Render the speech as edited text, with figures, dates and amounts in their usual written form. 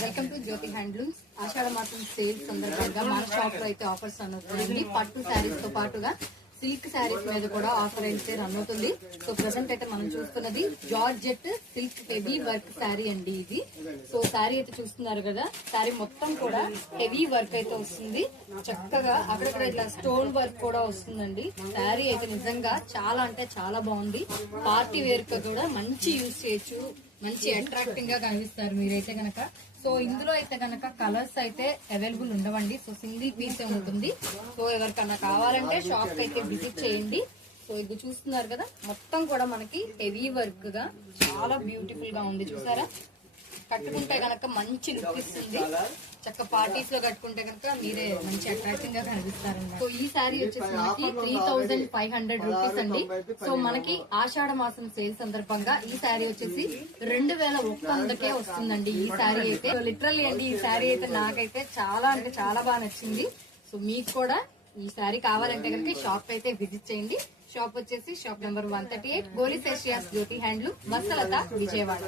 Welcome to Jyothi handlooms. ఆషాఢ మాసం sale సందర్భంగా మన షాప్ లో అయితే ఆఫర్స్ అవుతుంది. పట్టు శారీస్ తో పాటుగా సిల్క్ శారీస్ మీద కూడా ఆఫర్ అయితే రన్ అవుతుంది. సో ప్రెసెంట్ అయితే మనం చూస్తున్నది georgette silk heavy work sari అండి ఇది. సో శారీ అయితే చూస్తున్నారు కదా, శారీ మొత్తం కూడా హెవీ వర్క్ అయితే వస్తుంది. చక్కగా అక్కడక్కడ ఇట్లా స్టోన్ వర్క్ కూడా వస్తుందండి. శారీ అయితే నిజంగా చాలా అంటే చాలా బాగుంది. పార్టీ వేర్ కూడా మంచి యూజ్ చేయొచ్చు, మంచి అట్రాక్టింగ్ గా కనిపిస్తారు మీరైతే గనక. సో ఇందులో అయితే గనక కలర్స్ అయితే అవైలబుల్ ఉండవండి. సో సింగిల్ పీస్ ఉంటుంది. సో ఎవరికన్నా కావాలంటే షాప్ అయితే విజిట్ చేయండి. సో ఇది చూస్తున్నారు కదా, మొత్తం కూడా మనకి హెవీ వర్క్ గా చాలా బ్యూటిఫుల్ గా ఉంది. చూసారా, కట్టుకుంటే గనక మంచి లుక్ ఇస్తుంది. చక్క పార్టీస్ లో కట్టుకుంటే కనుక మీరే మంచి అట్రాక్టింగ్ గా కనిపిస్తారన్నమాట. సో ఈ శారీ వచ్చేసి మనకి 3500 రూపీస్ అండి. సో మనకి ఆషాఢ మాసం సేల్ సందర్భంగా ఈ శారీ వచ్చేసి 2100కే వస్తుందండి. ఈ శారీ అయితే లిటరల్లీ అండి, ఈ శారీ అయితే నాకైతే చాలా అంటే చాలా బాగా నచ్చింది. సో మీకు కూడా ఈ శారీ కావాలంటే కనుక షాప్ అయితే విజిట్ చేయండి. షాప్ వచ్చేసి షాప్ నెంబర్ 138 గోలిస్ ఏషియాస్ జ్యోతి హ్యాండ్లూమ్, వత్సలత, విజయవాడ.